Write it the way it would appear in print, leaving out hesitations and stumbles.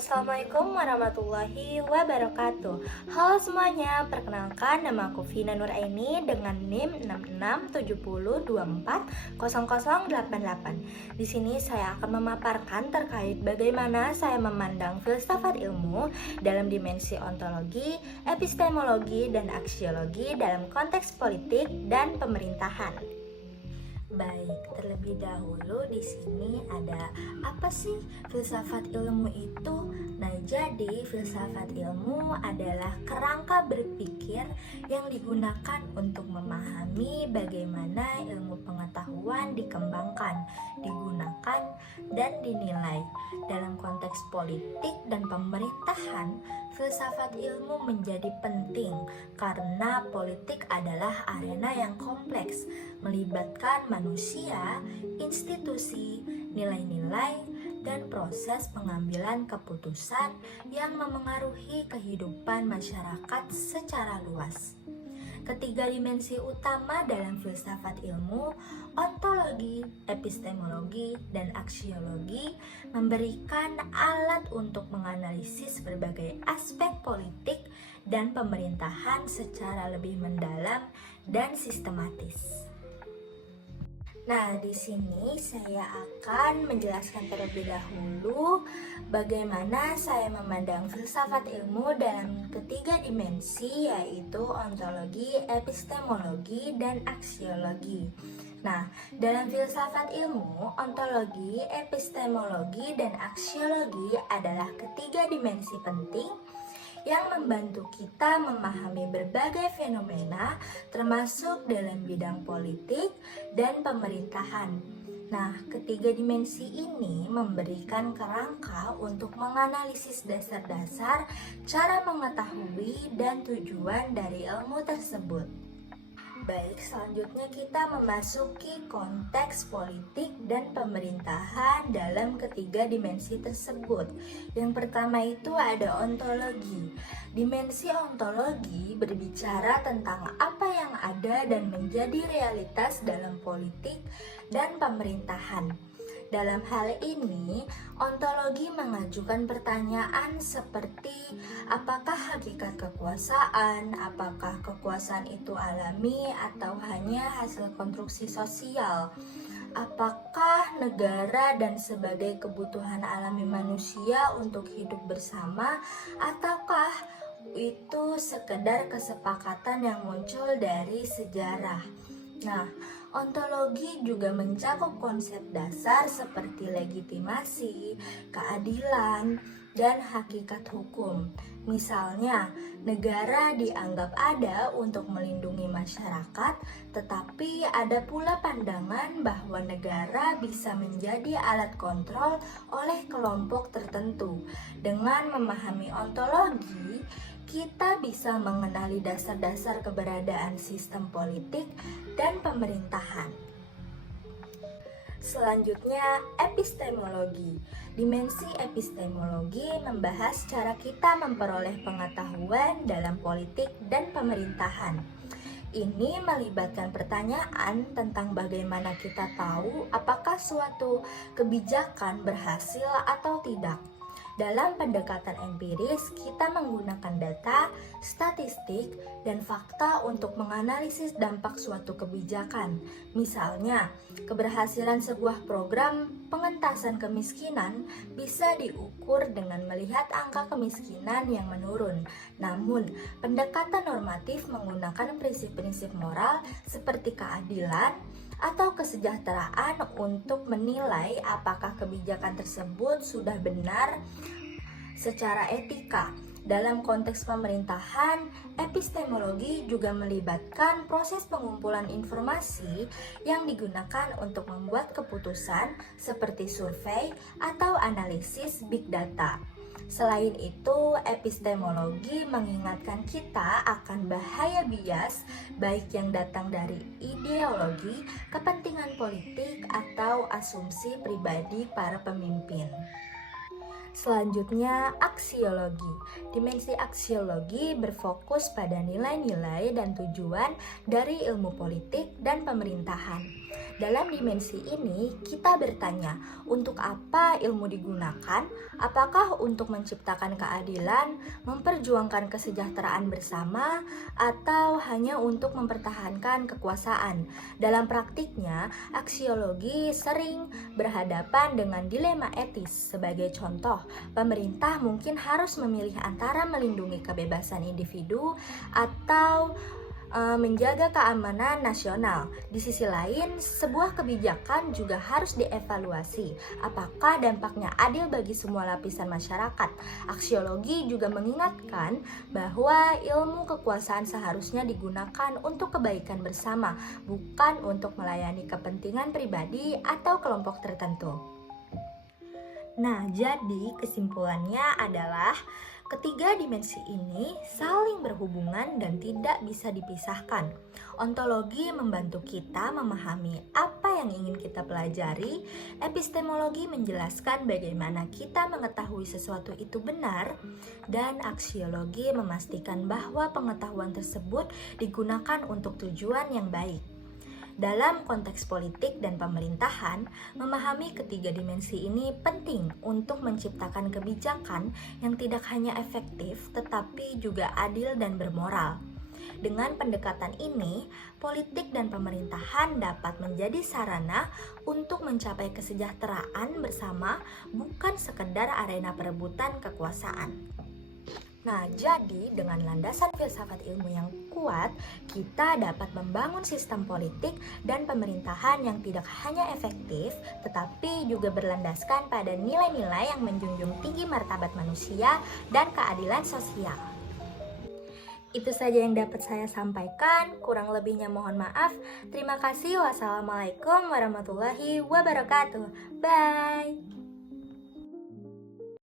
Assalamualaikum warahmatullahi wabarakatuh. Halo semuanya, perkenalkan nama aku Vina Nuraini dengan NIM 6670240088. Di sini saya akan memaparkan terkait bagaimana saya memandang filsafat ilmu dalam dimensi ontologi, epistemologi, dan aksiologi dalam konteks politik dan pemerintahan. Baik, terlebih dahulu di sini ada apa sih filsafat ilmu itu? Nah, jadi filsafat ilmu adalah kerangka berpikir yang digunakan untuk memahami bagaimana ilmu pengetahuan dikembangkan, digunakan, dan dinilai. Dalam konteks politik dan pemerintahan, filsafat ilmu menjadi penting karena politik adalah arena yang kompleks, melibatkan manusia, institusi, nilai-nilai, dan proses pengambilan keputusan yang memengaruhi kehidupan masyarakat secara luas. Ketiga dimensi utama dalam filsafat ilmu, ontologi, epistemologi, dan aksiologi, memberikan alat untuk menganalisis berbagai aspek politik dan pemerintahan secara lebih mendalam dan sistematis. Nah, di sini saya akan menjelaskan terlebih dahulu bagaimana saya memandang filsafat ilmu dalam ketiga dimensi, yaitu ontologi, epistemologi, dan aksiologi. Nah, dalam filsafat ilmu, ontologi, epistemologi, dan aksiologi adalah ketiga dimensi penting yang membantu kita memahami berbagai fenomena termasuk dalam bidang politik dan pemerintahan. Nah, ketiga dimensi ini memberikan kerangka untuk menganalisis dasar-dasar cara mengetahui dan tujuan dari ilmu tersebut. Baik, selanjutnya kita memasuki konteks politik dan pemerintahan dalam ketiga dimensi tersebut. Yang pertama itu ada ontologi. Dimensi ontologi berbicara tentang apa yang ada dan menjadi realitas dalam politik dan pemerintahan. Dalam hal ini, ontologi mengajukan pertanyaan seperti apakah hakikat kekuasaan, apakah kekuasaan itu alami atau hanya hasil konstruksi sosial, apakah negara dan sebagai kebutuhan alami manusia untuk hidup bersama, ataukah itu sekedar kesepakatan yang muncul dari sejarah. Nah, ontologi juga mencakup konsep dasar seperti legitimasi, keadilan, dan hakikat hukum. Misalnya, negara dianggap ada untuk melindungi masyarakat, tetapi ada pula pandangan bahwa negara bisa menjadi alat kontrol oleh kelompok tertentu. Dengan memahami ontologi, kita bisa mengenali dasar-dasar keberadaan sistem politik dan pemerintahan. Selanjutnya, epistemologi. Dimensi epistemologi membahas cara kita memperoleh pengetahuan dalam politik dan pemerintahan. Ini melibatkan pertanyaan tentang bagaimana kita tahu apakah suatu kebijakan berhasil atau tidak. Dalam pendekatan empiris, kita menggunakan data, statistik, dan fakta untuk menganalisis dampak suatu kebijakan. Misalnya, keberhasilan sebuah program pengentasan kemiskinan bisa diukur dengan melihat angka kemiskinan yang menurun. Namun, pendekatan normatif menggunakan prinsip-prinsip moral seperti keadilan atau kesejahteraan untuk menilai apakah kebijakan tersebut sudah benar secara etika. Dalam konteks pemerintahan, epistemologi juga melibatkan proses pengumpulan informasi yang digunakan untuk membuat keputusan seperti survei atau analisis big data. Selain itu, epistemologi mengingatkan kita akan bahaya bias, baik yang datang dari ideologi, kepentingan politik, atau asumsi pribadi para pemimpin. Selanjutnya, aksiologi. Dimensi aksiologi berfokus pada nilai-nilai dan tujuan dari ilmu politik dan pemerintahan. Dalam dimensi ini, kita bertanya, untuk apa ilmu digunakan? Apakah untuk menciptakan keadilan, memperjuangkan kesejahteraan bersama, atau hanya untuk mempertahankan kekuasaan? Dalam praktiknya, aksiologi sering berhadapan dengan dilema etis. Sebagai contoh, pemerintah mungkin harus memilih antara melindungi kebebasan individu atau menjaga keamanan nasional. Di sisi lain, sebuah kebijakan juga harus dievaluasi. Apakah dampaknya adil bagi semua lapisan masyarakat? Aksiologi juga mengingatkan bahwa ilmu kekuasaan seharusnya digunakan untuk kebaikan bersama, bukan untuk melayani kepentingan pribadi atau kelompok tertentu. Nah, jadi kesimpulannya adalah ketiga dimensi ini saling berhubungan dan tidak bisa dipisahkan. Ontologi membantu kita memahami apa yang ingin kita pelajari, epistemologi menjelaskan bagaimana kita mengetahui sesuatu itu benar, dan aksiologi memastikan bahwa pengetahuan tersebut digunakan untuk tujuan yang baik. Dalam konteks politik dan pemerintahan, memahami ketiga dimensi ini penting untuk menciptakan kebijakan yang tidak hanya efektif tetapi juga adil dan bermoral. Dengan pendekatan ini, politik dan pemerintahan dapat menjadi sarana untuk mencapai kesejahteraan bersama, bukan sekedar arena perebutan kekuasaan. Nah, jadi dengan landasan filsafat ilmu yang kuat, kita dapat membangun sistem politik dan pemerintahan yang tidak hanya efektif, tetapi juga berlandaskan pada nilai-nilai yang menjunjung tinggi martabat manusia dan keadilan sosial. Itu saja yang dapat saya sampaikan, kurang lebihnya mohon maaf. Terima kasih. Wassalamualaikum warahmatullahi wabarakatuh. Bye.